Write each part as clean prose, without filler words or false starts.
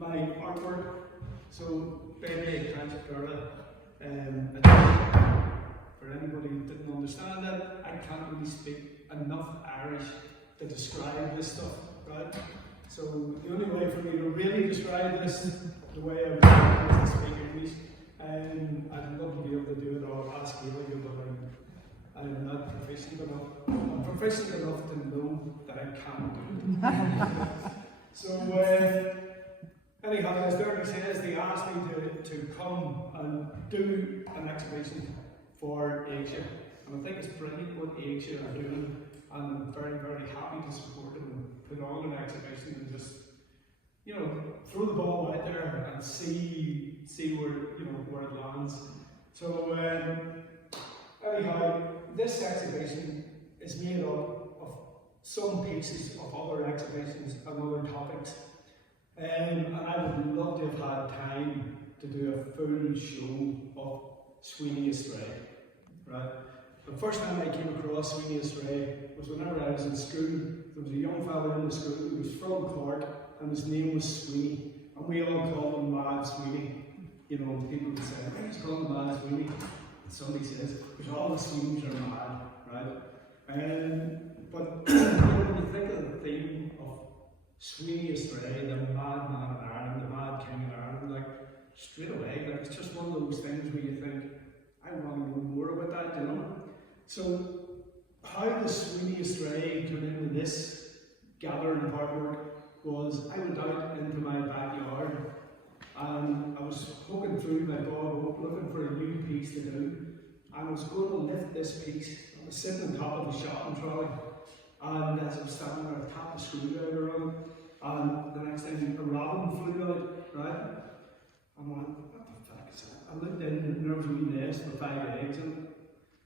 my artwork. So, Benny Cushendun, for anybody who didn't understand that, I can't really speak enough Irish to describe this stuff, right? So the only way for me to really describe this the way I would is to speak English. I'd love to be able to do it all as Gaelic, but I'm not proficient enough. I'm proficient enough to know that I can't do it. So anyhow, as Derby says, they asked me to come and do an exhibition for Asia. And I think it's brilliant what Asia are doing. And I'm very, very happy to support them and put on an exhibition and just, you know, throw the ball out there and see where, you know, where it lands. So anyhow, this exhibition is made up of some pieces of other exhibitions and other topics. And I would love to have had time to do a full show of Sweeney Astray, right? The first time I came across Sweeney Astray was whenever I was in school. There was a young fellow in the school who was from Cork, and his name was Sweeney, and we all called him Mad Sweeney. You know, people would say, "Why do you call him Mad Sweeney?" And somebody says, "Because all the Swedes are mad," right? But you know, when you think of the theme of Sweeney Astray, the mad man in Ireland, the mad king in Ireland, like straight away, like it's just one of those things where you think, I want to know more about that, you know. So how the Sweeney Astray turned into this gathering of artwork was I went out into my backyard and I was poking through my bog looking for a new piece to do, and I was going to lift this piece. I was sitting on top of the shopping trolley, and as I was standing there, I tapped the screwdriver on it, and the next thing a robin flew out, right? I went, what the fuck is that? I looked in and there was a wee nest with 5 eggs in it.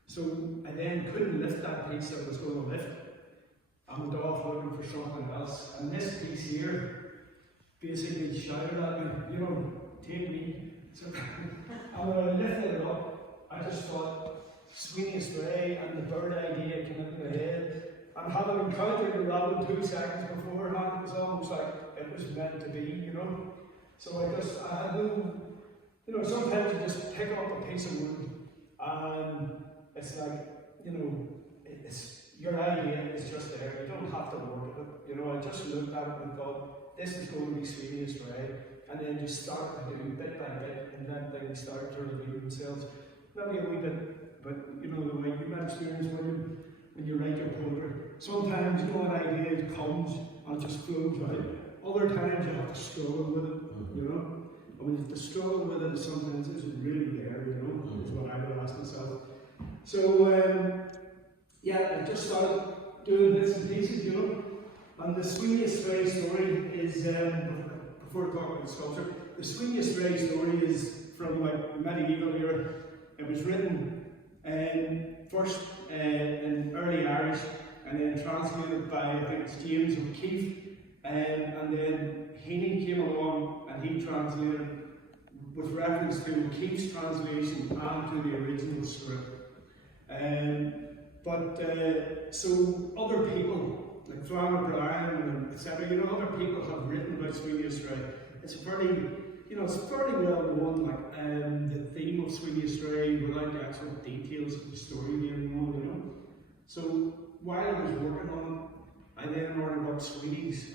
So I then couldn't lift that piece that I was going to lift. I went off looking for something else. And this piece here basically shouted at me, you know, take me. So and when I lifted it up, I just thought Sweeney Astray and the bird idea came into my head. And having encountered the robin 2 seconds beforehand, it was almost like it was meant to be, you know. So I had no, you know, sometimes you just pick up a piece of wood and it's like, you know, it's your idea is just there. You don't have to work at it. You know, I just looked at it and thought, this is going to be Sweeney Astray. And then you start to do bit by bit, and then things start to reveal themselves. Maybe a wee bit, but you know, the way you might experience when you write your poetry. Sometimes, you know, an idea comes and it just flows out. Other times you have to struggle with it, you know. And when you have to struggle with it, sometimes it's really there, you know, is what I would ask myself. So, yeah, I just started doing bits and pieces, you know. And the Sweeney Astray story is, before talking about sculpture, the Sweeney Astray story is from like medieval era. It was written first in early Irish and then translated by, I think it's James O'Keefe. And then Heaney came along and he translated with reference to O'Keefe's translation and to the original script. So other people, like Flann O'Brien and etc., you know, other people have written about Sweeney Astray. It's very, you know, it's fairly well known, like the theme of Sweeney Astray without the actual details of the story being known, you know. So while I was working on it, I then learned about Heaney's,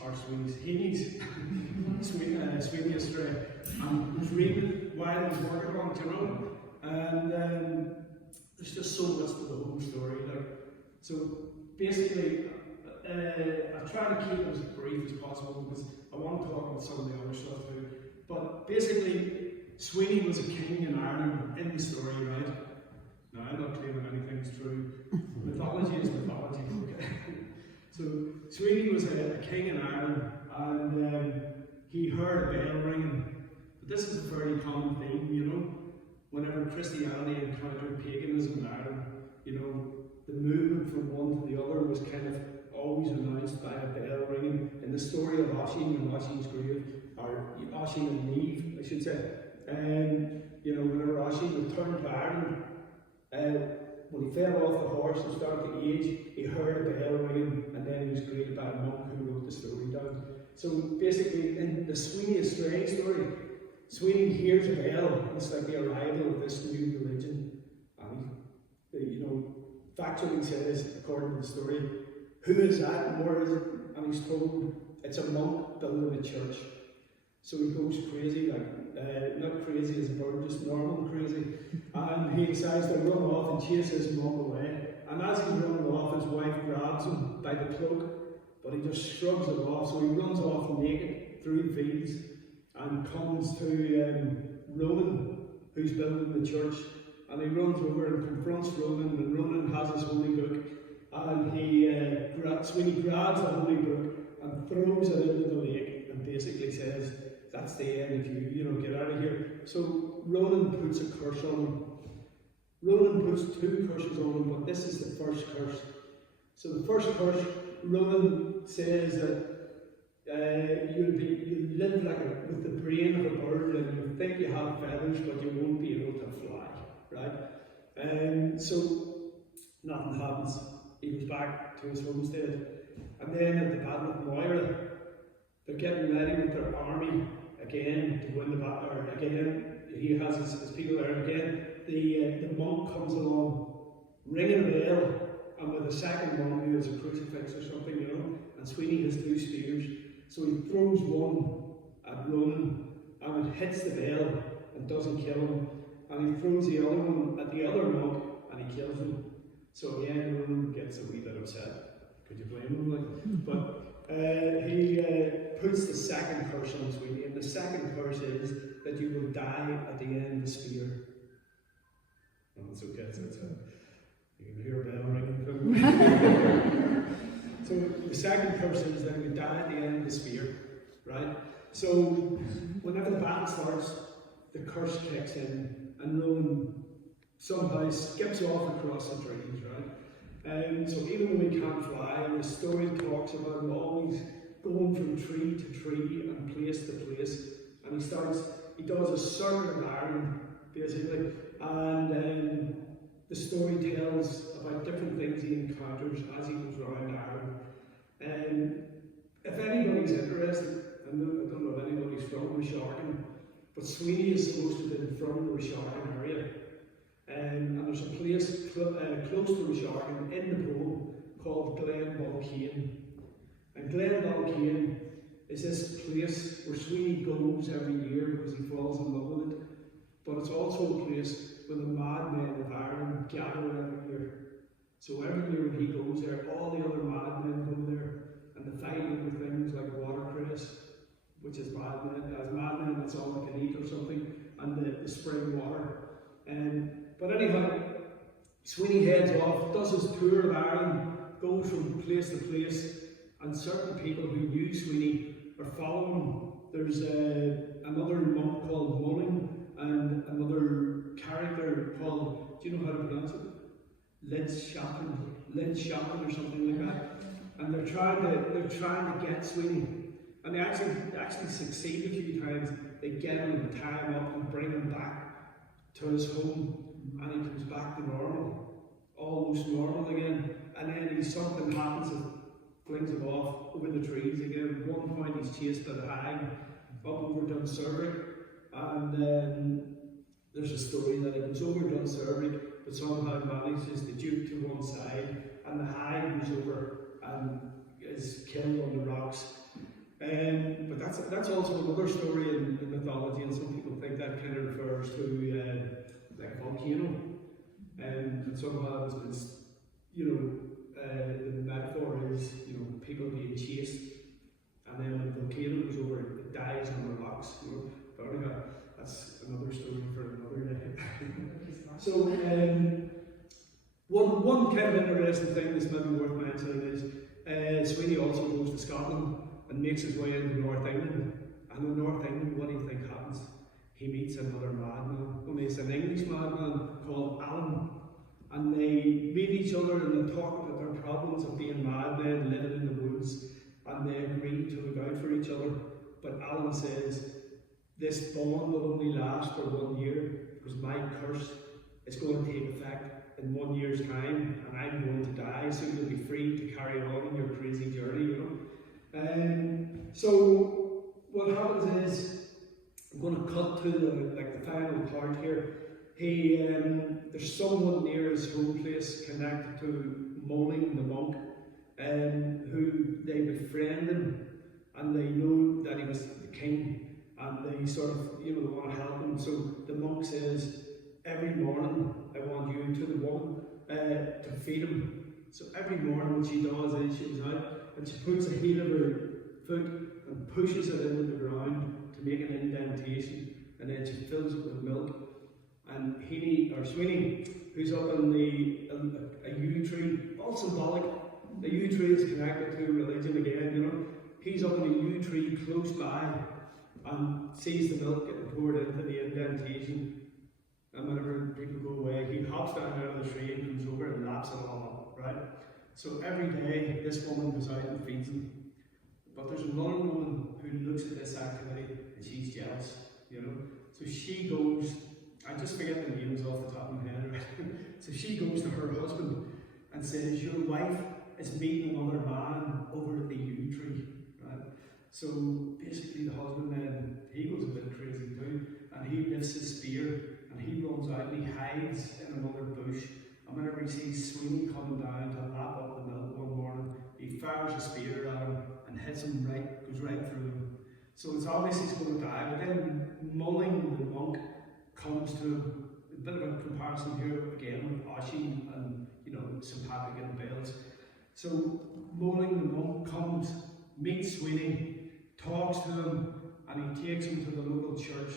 Sweeney Astray. I was reading while I was working on it, you know, and there's just so much to the whole story. Like, so basically, I try to keep it as brief as possible because I want to talk about some of the other stuff too. But basically, Sweeney was a king in Ireland in the story, right? Now, I'm not claiming anything's true. Mythology is mythology, okay? So, Sweeney was a king in Ireland, and he heard a bell ringing. But this is a very common theme, you know. Whenever Christianity encountered paganism in Ireland, you know, the movement from one to the other was kind of always announced by a bell ringing. In the story of Oisín and Oisín's grave, or Oisín and Niamh, I should say, you know, whenever Oisín returned to Ireland, when he fell off the horse and started to age, he heard a bell ringing, and then he was greeted by a monk who wrote the story down. So basically, in the Sweeney Astray Sweeney hears a bell. It's like the arrival of this new religion. And he, factually says, according to the story, who is that and where is it? And he's told it's a monk building a church. So he goes crazy, not crazy as a bird, just normal crazy. And he decides to run off and chase his monk away. And as he's running off, his wife grabs him by the cloak, but he just shrugs it off. So he runs off naked through the fields and comes to Roman, who's building the church. And he runs over and confronts Roman, and Roman has his holy book. And Sweeney grabs the holy book and throws it into the lake and basically says, that's the end of you, get out of here. So Ronan puts a curse on him. Ronan puts 2 curses on him, but this is the first curse. So the first curse, Ronan says that you'll live with the brain of a bird, and you think you have feathers, but you won't be able to fly, right? So nothing happens. He goes back to his homestead. And then at the Battle of Moira, they're getting ready with their army again to win the battle. Or again, he has his people there. Again, the monk comes along, ringing a bell, and with a second monk who has a crucifix or something, and Sweeney has 2 spears. So he throws one at Ronan, and it hits the bell and doesn't kill him. And he throws the other one at the other monk, and he kills him. So again, Ronan gets a wee bit upset. Could you blame him? But he puts the second curse on Sweeney, and the second curse is that you will die at the end of the spear. Oh, it's okay, you can hear a bell ringing. So the second curse is that you die at the end of the spear, right? So whenever the battle starts, the curse kicks in, and Ronan somehow skips off across the trees, right? So even though he can't fly, the story talks about him always going from tree to tree and place to place, and he does a circuit of Ireland, basically, and the story tells about different things he encounters as he goes around Ireland. If anybody's interested, I don't know if anybody's from Rasharkin, but Sweeney is supposed to have been from the Rasharkin area. And there's a place close to Rasharkin in the poem called Glen Balkane. And Glen Balkane is this place where Sweeney goes every year because he falls in love with it. But it's also a place where the madmen of Ireland gather every year. So every year when he goes there, all the other madmen go there, and they fight over things like watercress, which is madmen, that's all they can eat or something, and the spring water. But anyhow, Sweeney heads off, does his tour of Ireland, goes from place to place, and certain people who knew Sweeney are following him. There's another monk called Mulling, and another character called, do you know how to pronounce it? Lynch Shotton or something like that. And they're trying to get Sweeney. And they actually succeed a few times. They get him and tie him up and bring him back to his home, and he comes back to normal, almost normal again. And then something happens that flings him off over the trees again. At one point he's chased by the hag up over Dunserrick, and there's a story that he goes over Dunserrick, but somehow manages to juke to one side, and the hag goes over and is killed on the rocks. But that's also another story in mythology, and some people think that kind of refers to like volcano, and somehow it's the metaphor is people being chased, and then when the volcano goes over, it dies on the rocks. But anyway, that's another story for another day. So one kind of interesting thing that's maybe worth mentioning is Sweeney also goes to Scotland and makes his way into North England. And in North England, what do you think happens? He meets another madman. Only it's an English madman called Alan. And they meet each other and they talk about their problems of being madmen, living in the woods. And they agree to look out for each other. But Alan says, this bond will only last for 1 year because my curse is going to take effect in 1 year's time, and I'm going to die, so you'll be free to carry on in your crazy journey, So what happens is I'm going to cut to the final part here. There's someone near his home place connected to Moling the monk, who they befriend him, and they know that he was the king, and they sort of, they want to help him. So the monk says, every morning I want you to the woman to feed him. So every morning what she does is she goes out and she puts the heel of her foot and pushes it into the ground to make an indentation, and then she fills it with milk. And Sweeney, who's up in a yew tree, all symbolic. The yew tree is connected to religion again, He's up in a yew tree close by and sees the milk getting poured into the indentation. And whenever people go away, he hops down out of the tree and comes over and laps it all up, right? So every day, this woman goes out and feeds him. But there's another woman who looks at this activity and she's jealous, So she goes, I just forget the names off the top of my head, right? So she goes to her husband and says, your wife is meeting another man over at the yew tree, right? So basically the husband then, he goes a bit crazy too, and he lifts his spear and he runs out and he hides in another bush. And whenever he sees Sweeney coming down to lap up the milk one morning, he fires a spear at him and hits him goes right through him. So it's obvious he's going to die, but then Moling the monk comes to a bit of a comparison here again with Oisin and sympathetic and bells. So Moling the monk comes, meets Sweeney, talks to him, and he takes him to the local church.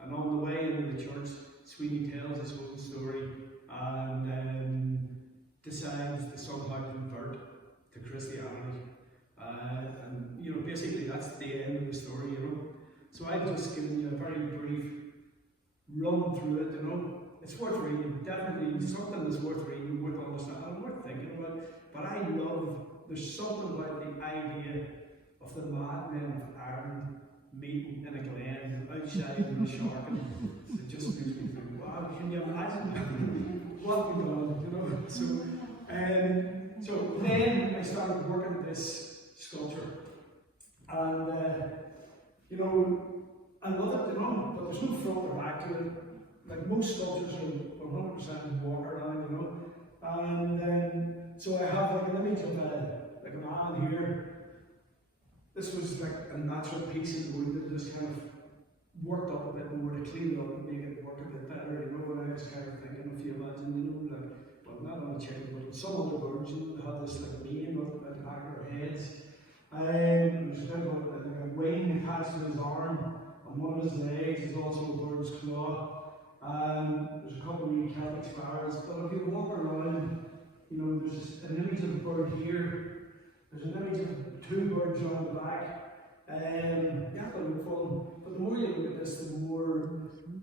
And on the way into the church, Sweeney tells his whole story and decides to somehow convert to Christianity. And basically that's the end of the story, So I've just given you a very brief run through it, It's worth reading, definitely something that's worth reading, worth understanding, worth thinking about. But there's something about the idea of the madmen of Ireland meeting in a glen outside in the shark, it just makes me think, wow, can you imagine what we've done, So then I started working at this sculpture, and I love it, but there's no front or back to it. Like most sculptures are 100% walk around, and so I have like an image of a man here. This was like a natural piece of wood that just kind of worked up a bit more to clean it up and make it work a bit better, and I was kind of thinking, if you imagine, well, not on a chain, but some other birds, they had this like mane up at the back of their heads. There's kind of like a wing attached to his arm, and one of his legs is also a bird's claw. There's a couple of wee Celtic spires, but if you walk around, there's an image of a bird here. There's an image of two birds on the back. You have to look for them, but the more you look at this, the more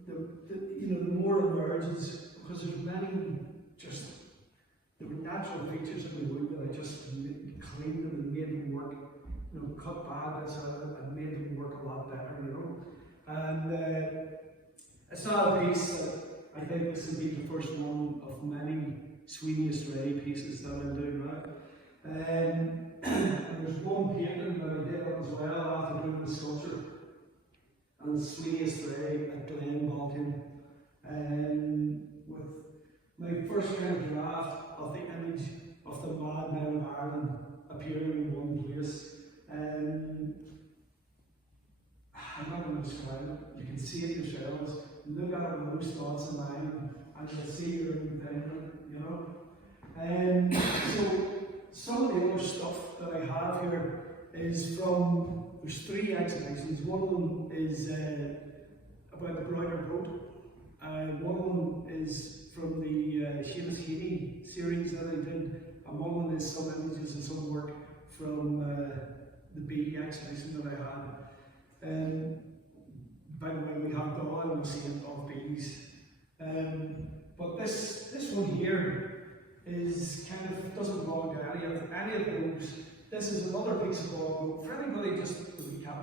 the more it emerges, because there's many there were natural features of the wood that I just cleaned them and made them work. Cut bad bits out of it and made them work a lot better. And it's not a piece that I think this will be the first one of many Sweeney Astray pieces that I'll do, right? And there's one painting that I did as well after doing the sculpture, and it's Sweeney Astray at Glen Balkin, with my first kind of draft of the image of the madmen of Ireland appearing in one place. I'm not going to describe it, you can see it yourselves, look at it with those thoughts in mind, and you'll see your own thing, So some of the other stuff that I have here is from, there's 3 exhibitions. One of them is about the Browder Boat. One of them is from the Seamus Heaney series that I did, and one of them is some images and some work from the bee exhibition that I had. By the way, we have the oil museum of bees. But this one here is kind of, doesn't belong to any of those. This is another piece of bog oak. For anybody just to recap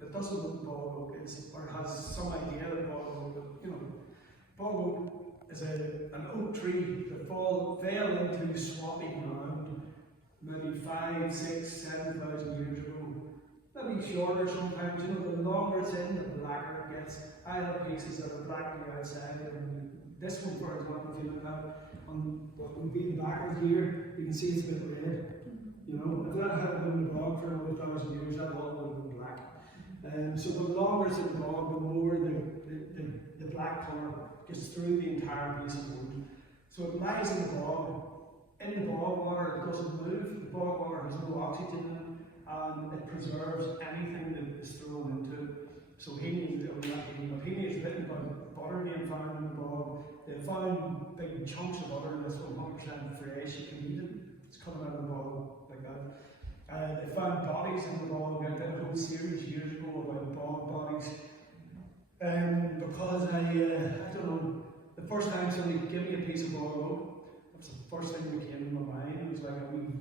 that doesn't know what bog oak is, or has some idea of bog oak, bog oak is an oak tree that fell into swampy ground maybe 5, 6, 7,000 years ago. Maybe shorter sometimes, the longer it's in, the blacker it gets. I have pieces that are black on the outside, and this one, for example, if you look at it, on what would be the back of here, you can see it's a bit red. You know, if that had been in the bog for another 1,000 years, that all would have been black. So the longer it's in the bog, the more the black colour gets through the entire piece of wood. So it lies in the bog. In the bog water, it doesn't move. The bog water has no oxygen in it, and it preserves anything that is thrown into it. So Heaney is written about butter being found in the bog. They found big chunks of butter that's 100% fresh. You can eat it. It's coming out of the bog like that. They found bodies in the bog. I did a whole series years ago about bog bodies. Because I don't know, the first time somebody gave me a piece of bog oak, that's the first thing that came to my mind. It was like a wee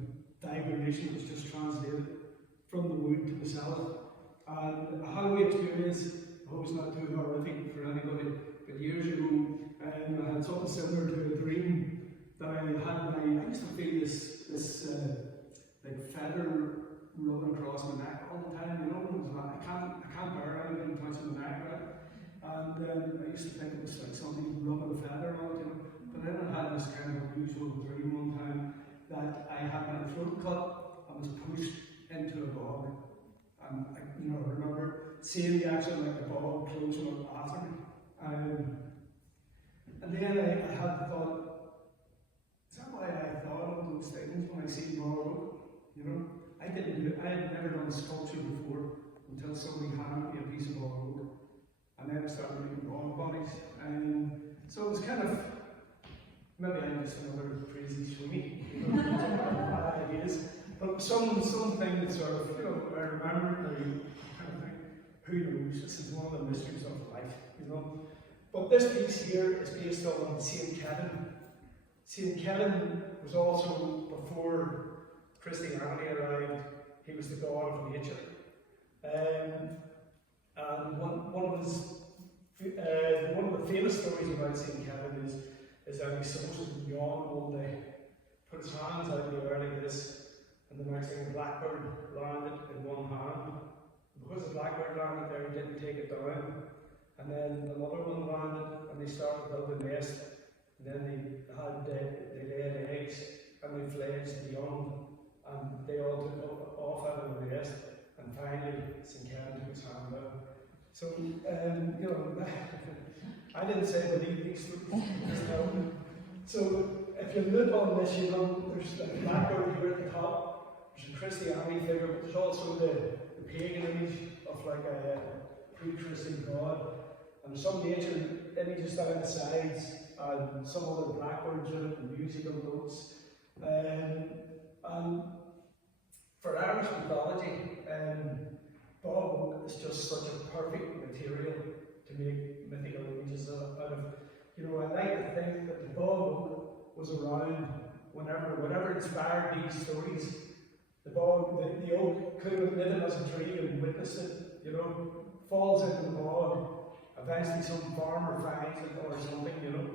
vibration that was just translated from the wood to the south. And how we experienced, I hope it's not too horrific for anybody, but years ago, I had something similar to a dream that I used to feel this like feather rubbing across my neck all the time, you know. It was like, I can't bear anything touching my neck, right? And I used to think it was like something rubbing a feather on it, you know. But then I had this kind of unusual dream one time that I had my throat cut and was pushed into a bog. And I remember seeing the actual like the bog closing up after me. And then I had thought, is that why I thought of those things when I see bog? You know, I had never done sculpture before until somebody handed me a piece of bog. And then I started making bog bodies. So it was kind of, maybe I'm just another crazy Sweeney, you know, bad ideas. But something that sort of, you know, I remember, I kind of think, who knows, this is one of the mysteries of life, you know. But this piece here is based on St. Kevin. St. Kevin was also, before Christianity arrived, he was the god of nature. And one of the famous stories about St. Kevin is that he supposed to yawn one day, put his hands out in the air like this, and the next thing a blackbird landed in one hand. Because the blackbird landed there, he didn't take it down. And then another one landed, and they started building a nest. And then they laid eggs, and they fledged the young, and they all took off out of the nest. And finally, St. Kevin took his hand out. So, you know, I didn't say believe these stories. So, if you look on this, you know, there's a blackbird here at the top. There's a Christianity figure, but there's also the pagan image of like a pre-Christian god. And there's some nature images down the sides, and some other blackbirds in it, and musical notes. And for Irish mythology, bog oak is just such a perfect material to make mythical images out of. You know, I like to think that the bog oak was around whatever inspired these stories. The oak could have lived as a tree and witnessed it, you know, falls into the bog, eventually some farmer finds it or something, you know,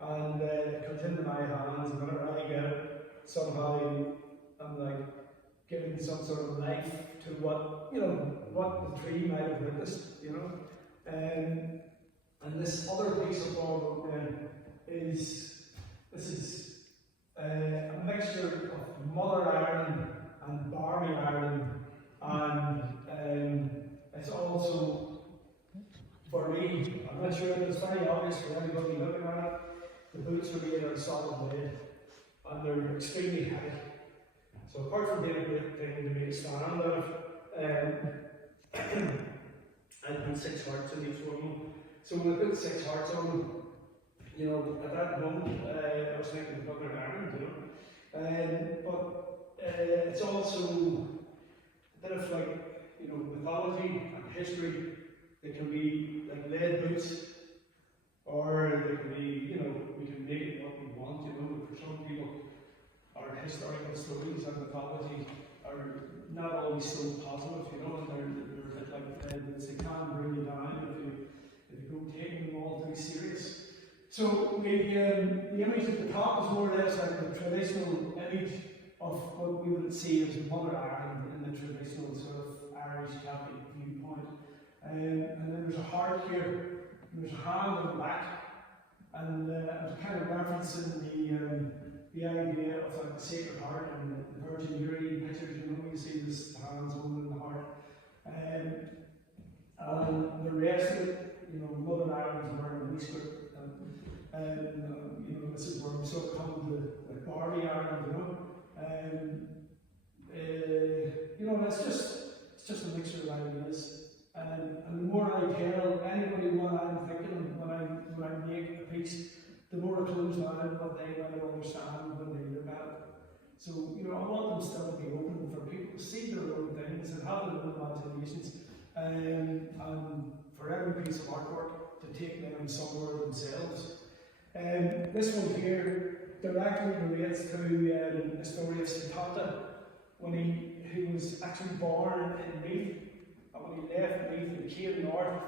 and it comes into my hands, and whenever I get it, somehow I'm like giving some sort of life to what the tree might have witnessed, you know. And this other piece of bog oak is a mixture of Mother Ireland and Barmy Ireland, and it's also, for me, I'm not sure, but it's very obvious for anybody looking at it, the boots are made out of solid lead, and they're extremely heavy. So apart from being a great thing to make a stand out of, I put 6 hearts in each one. So when I put 6 hearts on them, you know, at that moment, I was thinking of Dublin, Ireland, you know. But it's also a bit of like, you know, mythology and history. They can be like lead boots, or they can be, you know, we can make it what we want, you know. For some people, our historical stories and mythology are not always so positive, you know, and they're a bit like lead boots. They can bring you down if you go taking them all too serious. So the image at the top is more or less like the traditional image of what we would see as Mother Ireland in the traditional sort of Irish Catholic viewpoint. And then there's a heart here, and there's a hand on the back, and I was kind of referencing the idea of like the Sacred Heart and the Virgin Mary pictures. You know, you see this hands holding the heart, and the rest of it, you know, Mother Ireland's wearing a wheatskirt, and you know, this is where we sort of come to the Barley Ireland, you know. You know, it's just a mixture of ideas. And the more I tell anybody what I'm thinking when I make a piece, the more it closes down what they might understand when they look at it. So, you know, I want them still to be open for people to see their own things and have their own imaginations, and for every piece of artwork to take them somewhere themselves. This one here directly relates to the story of Satanta, when he was actually born in Meath. And when he left Meath, he came north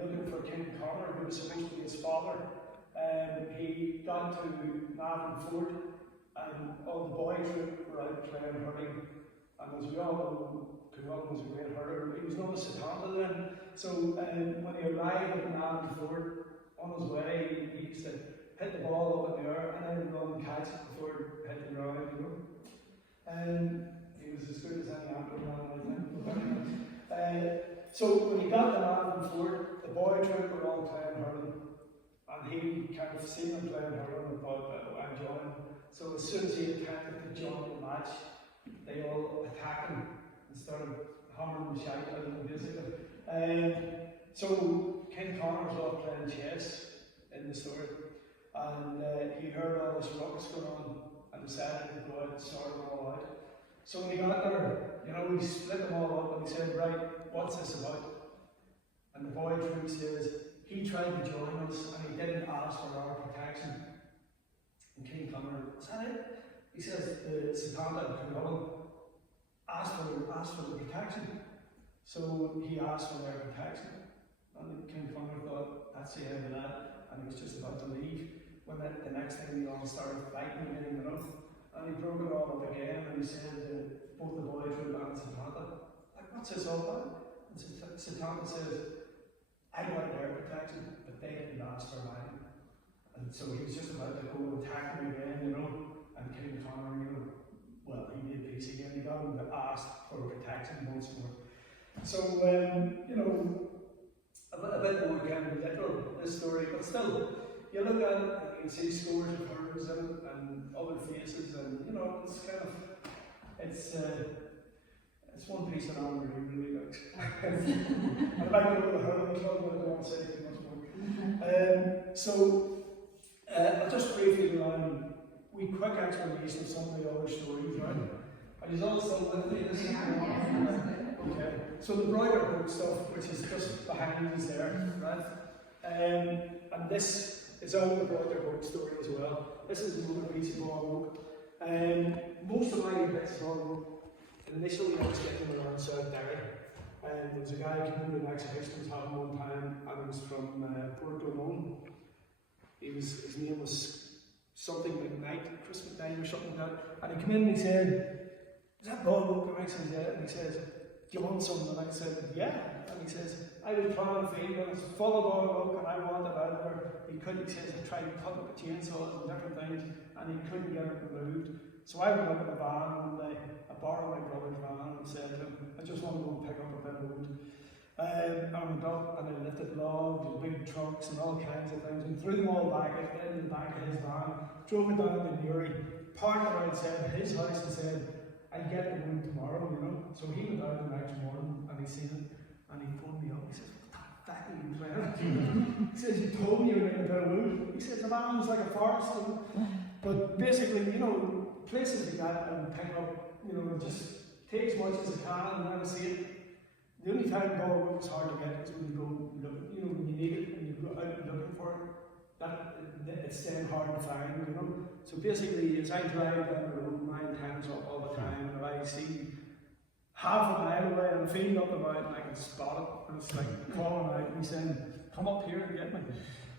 looking for King Connor, who was supposed to be his father. He got to Navan Fort, and all the boys were out playing hurling. And as we all know, Cushendun was a great hurler. He was known as Satanta then. So when he arrived at Navan Fort, on his way, he used to hit the ball up in the air and then run and catch it before it hit the ground, you know. He was as good as any Antrim man, I think. So when he got to Raymond Fort, the boy troop were all playing hurling, and he kind of seen them playing hurling and thought, oh, I'm joining. So as soon as he attempted to join the match, they all attacked him and started hammering the shite out of him, basically. So King Connor was off playing chess in the story, and he heard all this ruckus going on and decided to go out and sort them all out. So when he got there, you know, he split them all up and he said, right, what's this about? And the boy troop says, he tried to join us and he didn't ask for our protection. And King Connor, is that it? He says, Satanta asked for the protection. So he asked for their protection. And King Connor thought, that's the end of that. And he was just about to leave when the next thing they all started fighting again, you know. And he broke it all up again and he said to both the boy troop and Satanta, like, what's this all about? And Satanta says, I got their protection, but they didn't ask for mine. And so he was just about to go and attack me again, you know. And King Connor, you know, well, he made peace again. He got him to ask for protection once more. So, you know, a bit more kind of literal, this story, but still, you look at it and you can see scores of hurlers in it and other faces, and you know, it's kind of, it's one piece that I'm really likes. I like to go to the hurling club, but I don't want to say too much more. So, I'll just briefly go on a quick explanation of some of the other stories, right? And he's also with me this evening. Okay, so the broider boat stuff, which is just behind us there, right? And this is all the broider boat story as well. This is another piece of all book. Most of my bits of all book, initially I was getting around South Derry. There was a guy who came to an exhibition I was having one time, and it was from Port Glenone. His name was something McKnight, Chris McKnight or something like that. And he came in and he said, is that ball book? And I said, yeah. And he says, do you want some? And I said, yeah. And he says, I was planning a field and it's full of all book and I want it out there. He couldn't, he says, I tried cutting up a chainsaw and different things and he couldn't get it removed. So I went up in a van and I borrowed my brother's van and said to him, I just want to go and pick up a bit of wood. I went up and I lifted logs and big trucks and all kinds of things and threw them all back in the back of his van, drove it down to Newry, parked it outside his house and said, I'll get the wood tomorrow, you know. So he went out the next morning and he seen it and he phoned me up. He says, what the heck are you playing? He says, you told me you were getting a bit of wood. He says, the van was like a forest. But basically, you know, places like that and pick up, you know, just take as much as I can and never see it. The only time ball is hard to get is when you go looking, you know, when you need it and you go out looking for it. It's then hard to find, you know. So basically, as I drive down the road, my antenna's up all the time, and if I see half a mile away and a field up the mountain, I can spot it, and it's like calling out and saying, come up here and get me.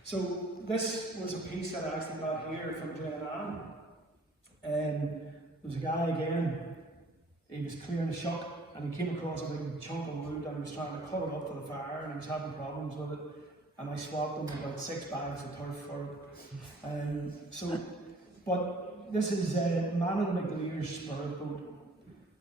So this was a piece that I actually got here from Glenanne. There was a guy again, he was clearing a shuck, and he came across a big chunk of wood and he was trying to cut it up for the fire, and he was having problems with it, and I swapped him about 6 bags of turf for it. But this is Manning McLear's spirit boat.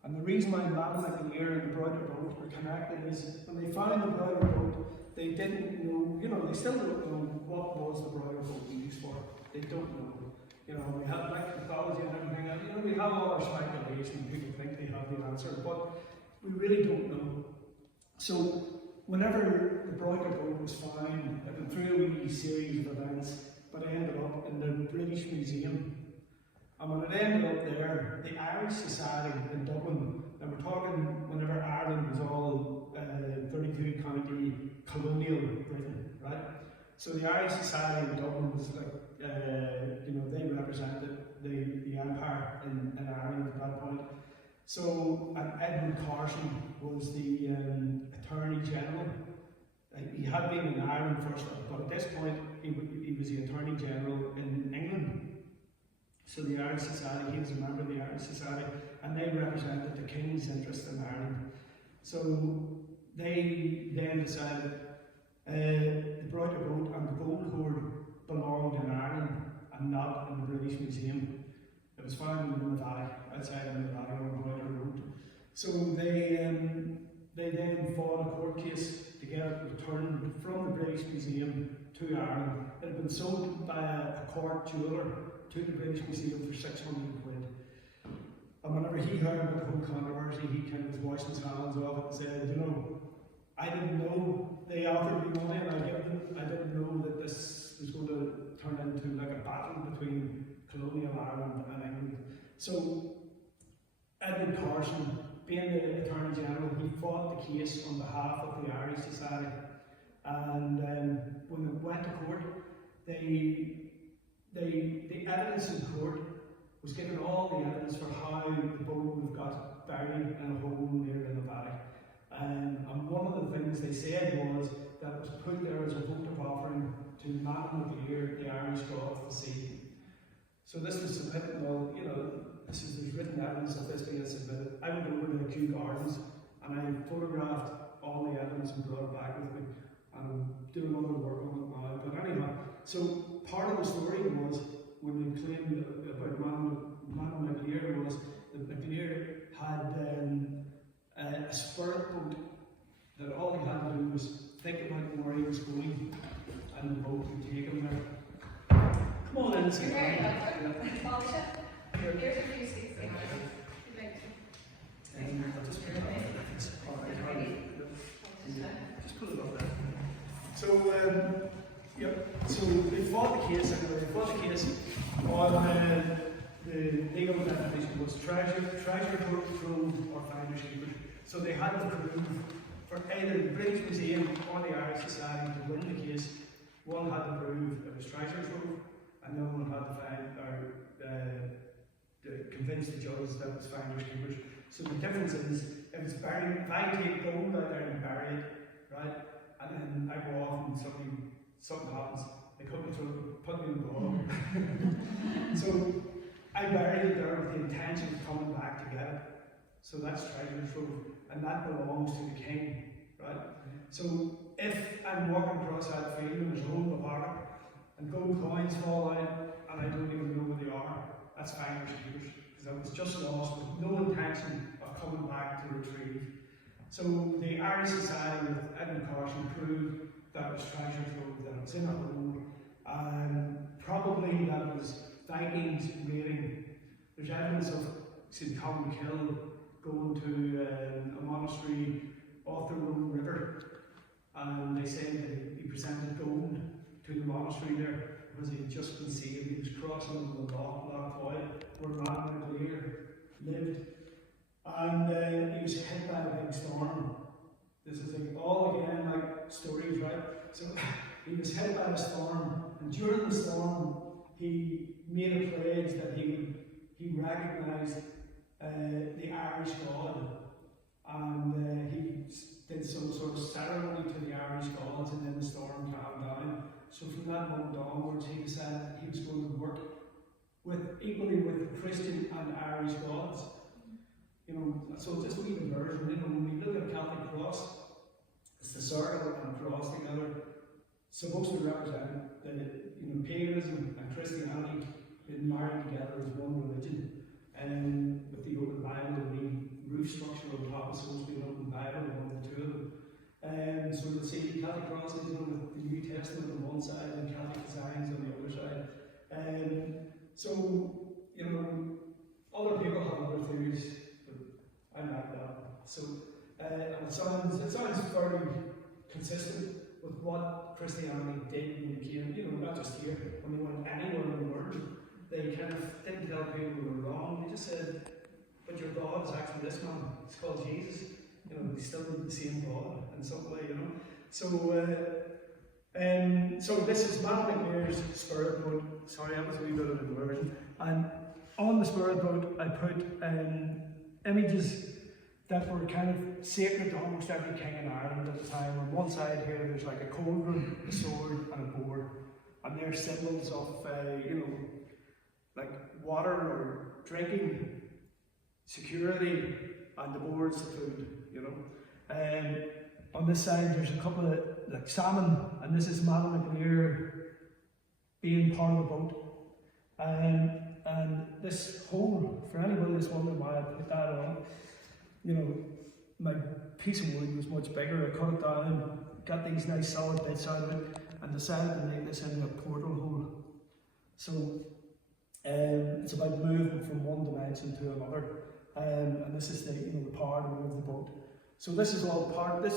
And the reason why Manning McLear and the Brother Boat were connected is when they found the Brother Boat, they didn't know, they still don't know what was the Brother Boat used for. They don't know. We have like mythology and everything, and we have all our speculation, people think they have the answer, but we really don't know. So whenever the Brother Boat was found, it went through a wee series of events, but it ended up in the British Museum. And when it ended up there, the Irish Society in Dublin, and we're talking whenever Ireland was all 32 county colonial Britain, right? So the Irish Society in Dublin was like, they represented the empire in Ireland at that point. So, and Edward Carson was the Attorney General. He had been in Ireland first, but at this point he was the Attorney General in England. So the Irish Society, he was a member of the Irish Society, and they represented the King's interest in Ireland. So they then decided the Brother Boat and the Gold Hoard belonged in Ireland and not in the British Museum. It was found in the valley, outside in the valley on the Brother Road. So they then fought a court case to get it returned from the British Museum to Ireland. It had been sold by a court jeweller to the British Museum for 600 quid. And whenever he heard about the whole controversy, he kind of was washing his hands off it and said, I didn't know they offered me money and I gave them. I didn't know that this was going to turn into like a battle between colonial Ireland and England. So Edward Carson, being the Attorney General, he fought the case on behalf of the Irish Society. And when it went to court, the evidence in court was given all the evidence for how the boat would have got buried in a hole near in the valley. And one of the things they said was that it was put there as a votive offering to Manning McLear, the Irish god of the sea. So this was submitted, there's written evidence of this being submitted. I went over to the Kew Gardens and I photographed all the evidence and brought it back with me. And I'm doing other work on it now. But anyhow, so part of the story was when they claimed about Manning McLear was that McLear had a spirit boat that all he had to do was think about where he was going and the boat would take him there. Come on in, sit down. Here's a few seats behind I'll just put it up there. Just put it up there. So, so they fought the case, on the legal definition was treasure trove, or finder's keeper. So they had to prove for either the British Museum or the Irish Society to win the case. One had to prove it was treasure trove, and the other one had to to convince the judges that it was finder's keepers. So the difference is, if it's buried, if I take gold out there and bury it, right, and then I go off and something happens, they cut me through, put me in the bog. So I buried it there with the intention of coming back to get it. So that's treasure trove, and that belongs to the king, right? So if I'm walking across that field and there's a hole in the bottom, and gold coins fall out, and I don't even know where they are, that's finder's keepers, because I was just lost with no intention of coming back to retrieve. So the Irish Society with Edward Carson proved that it was treasure trove, that it was in a hole, and probably that it was Vikings raiding. There's evidence of St. Colin Kill going to a monastery off the Rhone River, and they said that he presented gold to the monastery there because he had just been saved. He was crossing over the Loch Foyle where Manning McLear lived, and he was hit by a big storm. This is all again like stories, right? So he was hit by a storm, and during the storm he made a pledge that he recognised the Irish god, and he did some sort of ceremony to the Irish gods, and then the storm calmed down. So from that moment onwards, he decided that he was going to work equally with Christian and Irish gods. You know, so just a wee version, you know, when we look at a Catholic cross, it's the circle and cross together, supposed to represent the, you know, paganism and Christianity being married together as one religion. And with the open Bible, the roof structure on top is supposed to be an open Bible, one of the two of them. And so you'll see Catholic crosses, you know, with the New Testament on one side and Catholic designs on the other side. So, you know, other people have other theories, but I like that. So, and it sounds very consistent with what Christianity did when they came, you know, not just here, when they went anywhere in the world. They kind of didn't tell people they were wrong, they just said, but your God is actually this man, it's called Jesus. You know, he's still the same God in some way, you know. So, so this is Matt McNair's spirit boat. Sorry, that was a wee bit of a diversion. And on the spirit boat, I put images that were kind of sacred to almost every king in Ireland at the time. On one side here, there's like a cauldron, a sword, and a board, and they're symbols of, you know, like water or drinking, security, and the board's the food, you know. On this side, there's a couple of like salmon, and this is Madam McNair being part of the boat. And this hole, for anybody that's wondering why I put that on, you know, my piece of wood was much bigger. I cut it down, got these nice solid bits out of it, and decided to make this into a portal hole. So it's about moving from one dimension to another, and this is the, you know, the power to move the boat. So this is all part of the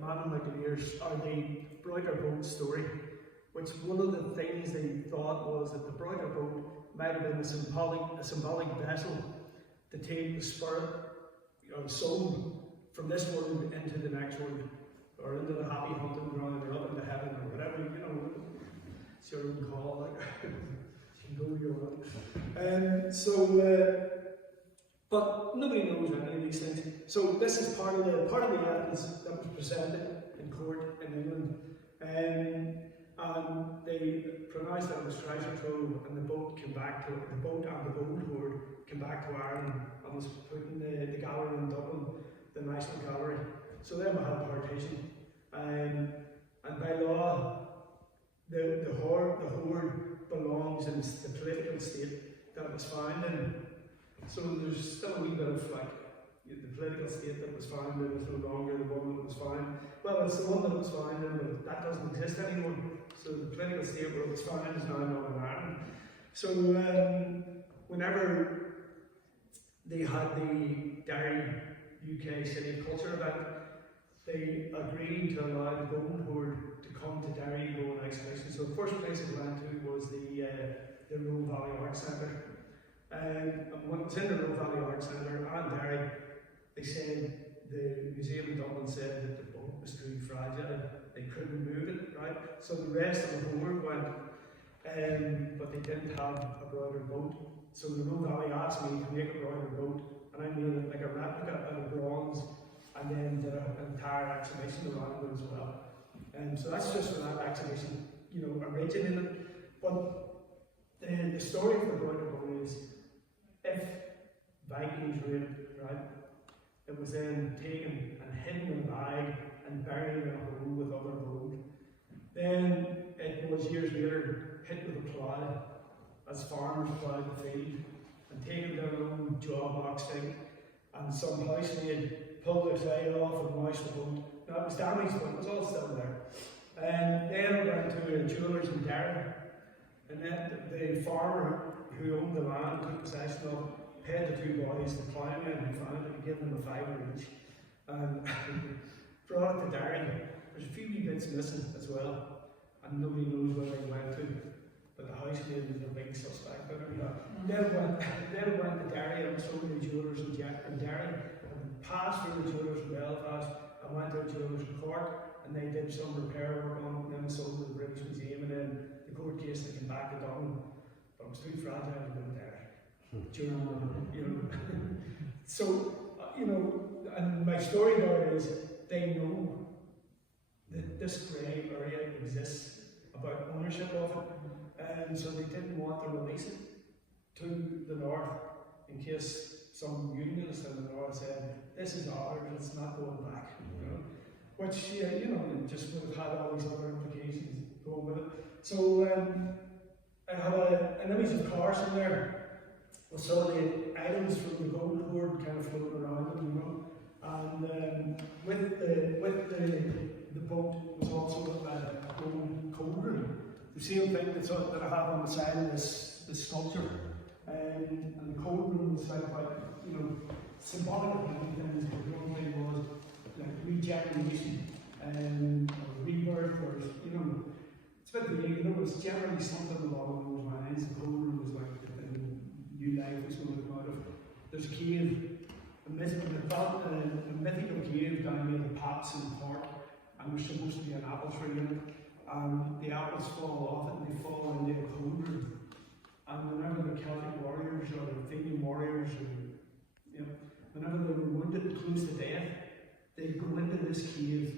Madam McNair's, or the Broider boat story, which one of the things they thought was that the Broider boat might have been a symbolic vessel to take the spirit or soul from this world into the next world, or into the happy hunting ground, or up into heaven, or whatever, you know, it's your own call, like, you can go your own. But nobody knows any of these things. So this is part of the evidence that was presented in court in England. And they pronounced that it was treasure trove, and the boat and the gold hoard came back to Ireland and was put in the gallery in Dublin, the National Gallery. So then we had partition. And by law, the hoard belongs in the political state that it was found in. So there's still a wee bit of like the political state that was found in is no longer the one that was found. Well, it's the one that was found in, but that doesn't exist anymore. So the political state where it was found is now not in Ireland. So whenever they had the Derry UK City of Culture event, they agreed to allow the Golden Hoard to come to Derry to go on exhibition. So the first place it went to was the Roe Valley Arts Centre. And when it was in the Roe Valley Arts Centre and Derry, they said, the museum in Dublin said that the boat was too fragile, they couldn't move it, right? So the rest of the hoard went, but they didn't have a broider boat. So the Roe Valley asked me to make a broider boat, and I made it like a replica out of bronze, and then did an entire exhibition around it as well. And so that's just for that exhibition, you know, originated. But the story of the broider boat is, if Vikings raided, right, it was then taken and hidden in a bag and buried in a hole with other gold. Then it was years later hit with a plough as farmers ploughed the field and taken their own job box thing, and some housemaid pulled their clay off and washed the boat. Now it was damaged, but it was all still there. And then it went to a jeweller's in Derry, and then the farmer who owned the land, took possession of it, paid the two boys, the ploughman who found it, and gave them a fiver each, and brought it to Derry. There's a few wee bits missing as well, and nobody knows where they went to, but the housemaid is a big suspect. But then it went to Derry and sold to the jewellers in Derry, and passed through the jewellers in Belfast, and went to the jewellers in Cork, and they did some repair work on it, and then sold to the British Museum, and then the court case they came back to Dublin. But it was too fragile to go there. You know. So, you know, and my story about it is they know that this grey area exists about ownership of it, and so they didn't want to release it to the north in case some unionist in the north said, this is ours, it's not going back, you know. Which, you know, just would have had all these other implications going with it. So I had an image of Carson there with some of the items from the gold hoard kind of floating around it, you know. And with the boat was also a golden cauldron. The same thing that I have on the side of this sculpture. And the cauldron was like, you know, symbolic of many things, but one thing was like regeneration or rebirth, or, you know, it's a bit vague. There was generally something along those lines. The cauldron was like new life was going to come out of. There's a cave, a mythical cave down near the Paps in the park, and there's supposed to be an apple tree in it. The apples fall off it and they fall into a cauldron. And whenever the Celtic warriors or the Athenian warriors, whenever they were wounded close to death, they'd go into this cave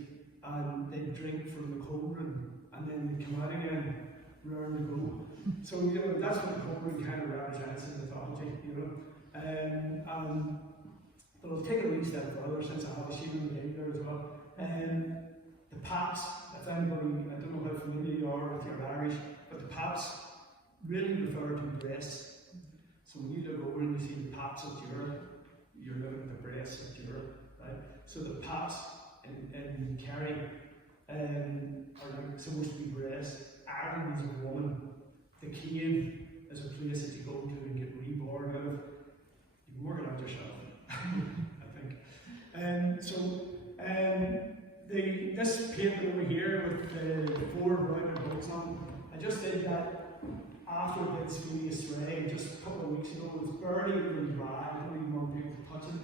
and they'd drink from the cauldron, and then they'd come out again, round to go. So, you know, that's what the cauldron kind of represents in mythology, you know. But I'll take a wee step further, since I have a sheet in the name there as well. The Paps, if anybody, I don't know how familiar you are with your Irish, but the Paps really refer to breasts. So when you look over and you see the Paps of Europe, you're looking at the breasts of Europe, right? So the Paps in Kerry are like supposed to be breasts. Ireland is a woman. The cave is a place that you go to and get reborn out of. You can work it out yourself, I think. This painting over here with the four rounded boats on, I just did that after I did Sweeney Astray just a couple of weeks ago. It was barely really dry, I didn't even want people to touch it.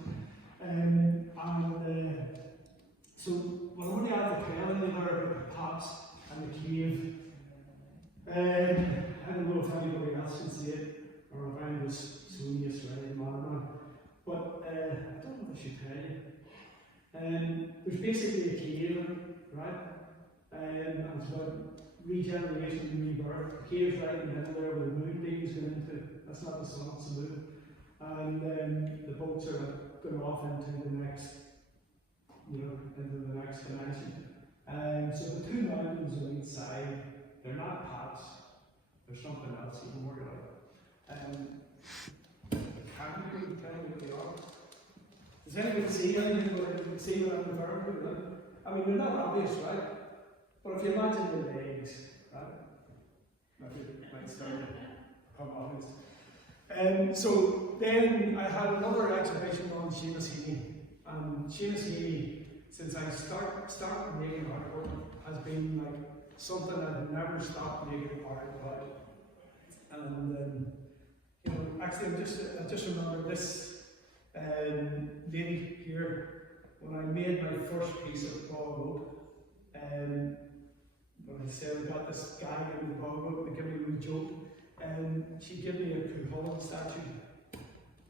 So when I only had the trail in there about the Paps and the cave, I don't know if anybody else can see it, or if I was Sweeney Astray, man. But I don't know if I should tell you. There's basically a cave, right? And it's about regeneration and rebirth. The cave's right in the middle there where the moon beams go into. That's not the sun, it's the moon. And the boats are going off into the next, into the next dimension. So the two mountains on each side, they're not paths. There's something else you can work it out. Can you tell me what they are? Does anybody see anything what I'm referring to? I mean, they're not obvious, right? But if you imagine the legs, right? It might start to become obvious. So then I had another exhibition on Seamus Heaney. And Seamus Heaney, since I started making artwork, has been like something I've never stopped making art about. And actually I just remember this lady here, when I made my first piece of bog rope, when I said I got this guy in the bog rope to give me a wee joke, and she gave me a Cushendun statue,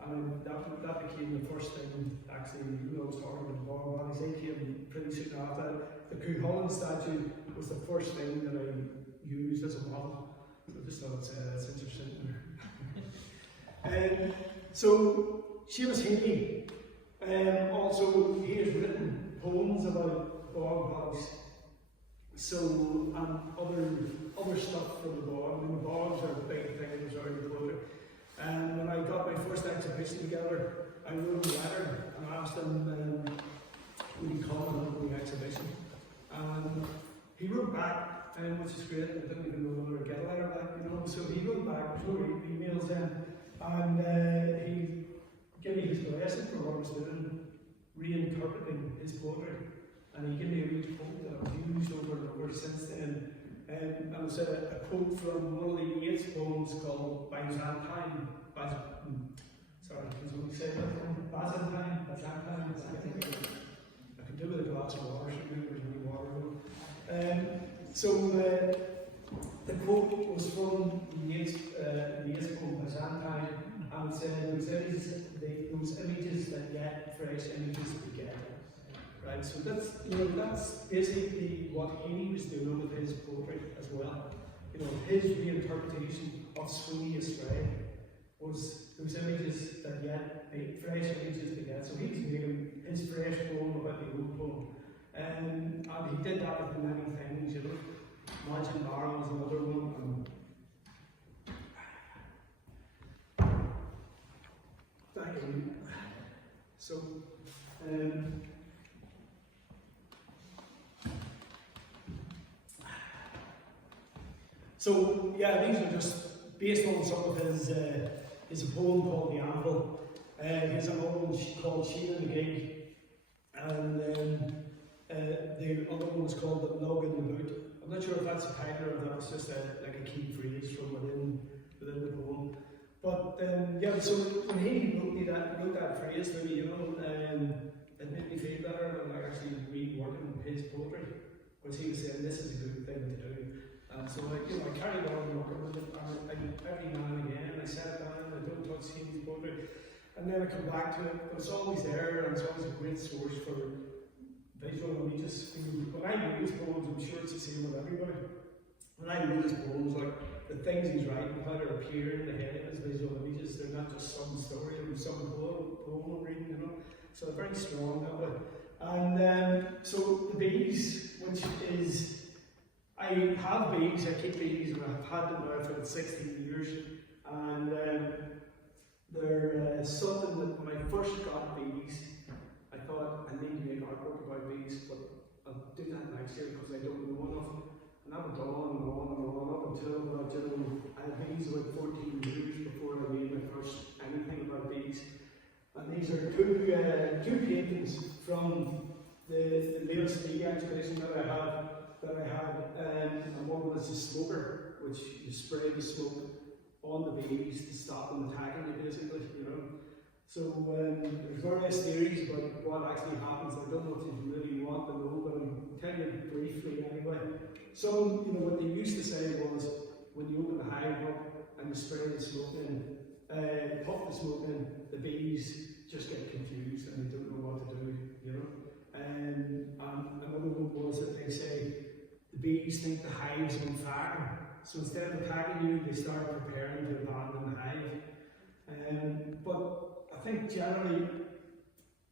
and that became the first thing, actually, when I was talking about the bog bodies, they came pretty soon after that. The Cushendun statue was the first thing that I used as a model, so I just thought it's interesting. So Seamus Heaney, also he has written poems about bog bodies, so other stuff from the bog. I mean, the bogs are a big thing in Missouri poetry. And when I got my first exhibition together, I wrote a letter and asked him would he come and look at the exhibition. And he wrote back, which is great. I didn't even know whether to get a letter back, So he wrote back, there's no emails then, and he gave me his blessing for what I was doing, reinterpreting his poetry. And he gave me a wee quote that I've used over and over since then. And it was a quote from one of the Yeats poems called Byzantine. Sorry, can you say that? Byzantine? I think I can do with a glass of water, so there's any water. The quote was from Yeats' poem Byzantine, and said those images that get fresh images beget. Right, so that's basically what Heaney was doing with his poetry as well. His reinterpretation of Sweeney Astray was those images that yet, the fresh images to get. So he's making his fresh poem about the old poem. And he did that with many things, you know. Margin Bar was another one. Thank you. So yeah, these are just based on some of his poem called The Anvil. He has another one called Sheena the Gig, and the other one was called The Lug in the Boot. I'm not sure if that's a title or if that was just like a key phrase from within the poem. But yeah, so when he wrote that phrase to me, you know, it made me feel better when I actually reworking his poetry, because he was saying this is a good thing to do. And so I carried on working with it, and every now and again I sat down and I don't touch his poetry, and then I come back to it, but it's always there, and it's always a great source for visual images. When I read his poems, I'm sure it's the same with everybody. When I read his poems, like the things he's writing, how they appear in the head of his visual images, they're not just some story or some poem I'm reading, you know. So they're very strong that way. And so the bees, which is, I have bees, I keep bees, and I've had them now for 16 years. And they're something that when I first got bees, I thought I need to make artwork about bees, but I'll do that next year because I don't know enough. And that went on and on and on up until about, I had bees about 14 years before I made my first anything about bees. And these are two paintings from the latest bee exhibition that I had, and one was the smoker, which you spray the smoke on the bees to stop them attacking you, basically, you know. So there's various theories about what actually happens. I don't know if you really want to know, but I'll tell you briefly anyway. So, you know, what they used to say was, when you open the hive up and you spray the smoke in, puff the smoke in, the bees just get confused and they don't know what to do, you know. And another one was that they say the bees think the hive's on fire, so instead of attacking you, they start preparing to abandon the hive. But I think generally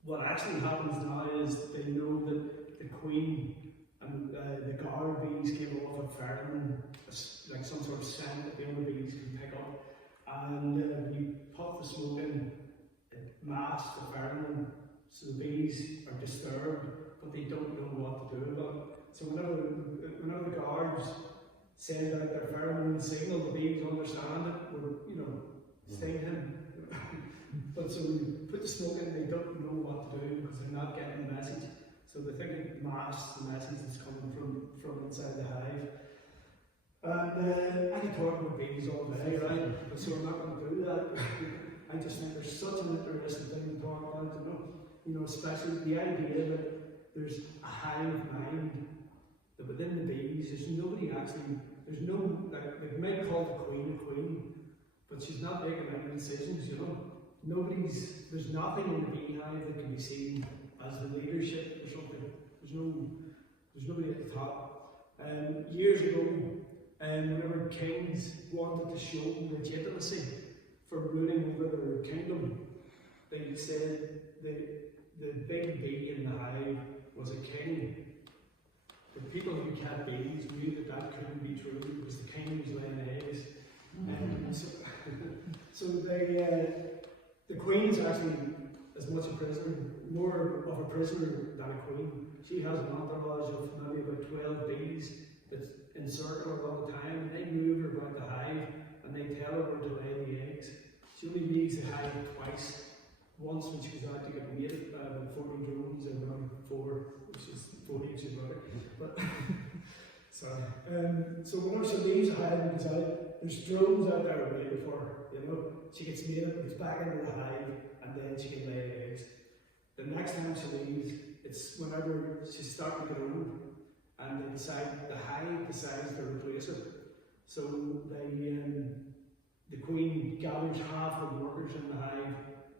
what actually happens now is they know that the queen and the guard bees give off a pheromone, like some sort of scent that the other bees can pick up, and when you put the smoke in, it masks the pheromone, so the bees are disturbed, but they don't know what to do about it. So whenever the guards send out their pheromone signal, the bees understand it, or, you know, sting him. But so we put the smoke in, they don't know what to do because they're not getting the message. So they think it masks the message that's coming from inside the hive. And I can talk about bees all day, right? But so I'm not going to do that. I just think there's such an interesting thing to talk about, you know. You know, especially the idea that there's a hive mind, that within the bees, there's nobody actually, there's no, like, they might call the queen a queen, but she's not making any decisions, you know. There's nothing in the beehive that can be seen as the leadership or something. There's nobody at the top. Years ago, whenever kings wanted to show legitimacy for ruling over their kingdom, they said the big bee in the hive was a king. The people who kept bees knew that that couldn't be true because the king was laying eggs. So the queen is actually as much a prisoner, more of a prisoner than a queen. She has an entourage of maybe about 12 bees that encircle her all the time, and they move her about the hive and they tell her where to lay the eggs. She only leaves the hive twice. Once when she goes out to get mated by about 40 drones, and around 4, which is 40 if she's right. But sorry. So whenever she leaves the hive and goes out, there's drones out there waiting for her. You know, she gets mated, gets back into the hive, and then she can lay eggs. The next time she leaves, it's whenever she's starting to get old, and they decide, the hive decides to replace her. So the queen gathers half the workers in the hive.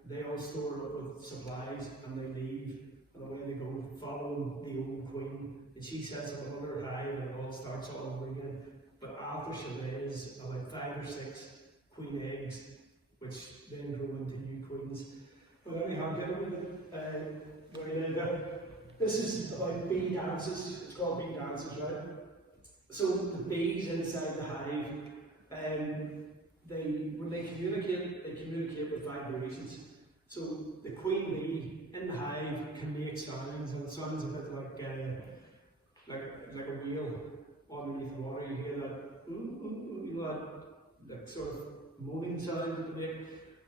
They all store up with supplies and they leave, and away they go, following the old queen. And she sets up another hive and it all starts all over again. But after she lays about 5 or 6 queen eggs, which But anyhow, this is about bee dances. It's called bee dances, right? So the bees inside the hive, when they communicate with vibrations. So the queen bee in the hive can make sounds, and it sounds a bit like a wheel underneath the water. You hear that, you know, that sort of moaning sound that they make.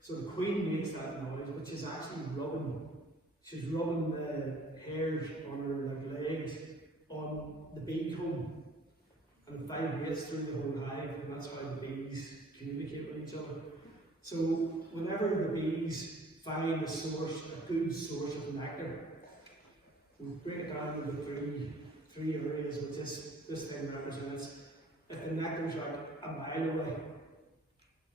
So the queen makes that noise, which is actually rubbing. She's rubbing the hairs on her legs on the bee comb, and it vibrates through the whole hive, and that's how the bees communicate with each other. So whenever the bees find a good source of nectar, we break it down into three areas, which this thing represents. If the nectar's like a mile away,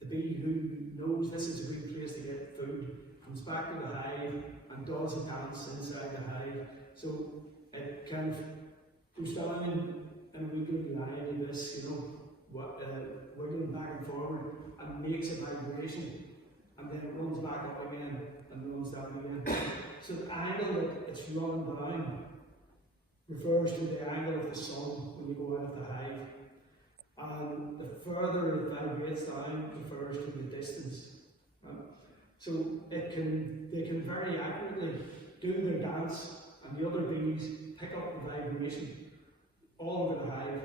the bee who knows this is a good place to get food comes back to the hive and does a dance inside the hive. So it kind of goes down in a wee good line in this, you know, wiggling back and forward, and makes a vibration, and then it runs back up again and runs down again. So the angle that it's running down refers to the angle of the sun when you go out of the hive, and the further it vibrates down refers to the distance. So they can very accurately do their dance, and the other bees pick up the vibration all over the hive,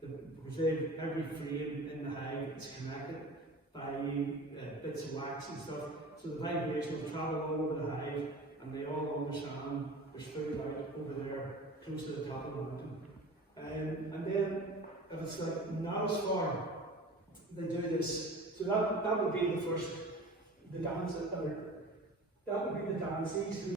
because every frame in the hive is connected by bits of wax and stuff. So the vibration will travel all over the hive, and they all understand there's food out over there, close to the top of the mountain. And then, if it's like not as far, they do this. So that would be the dance. That would be the dance. These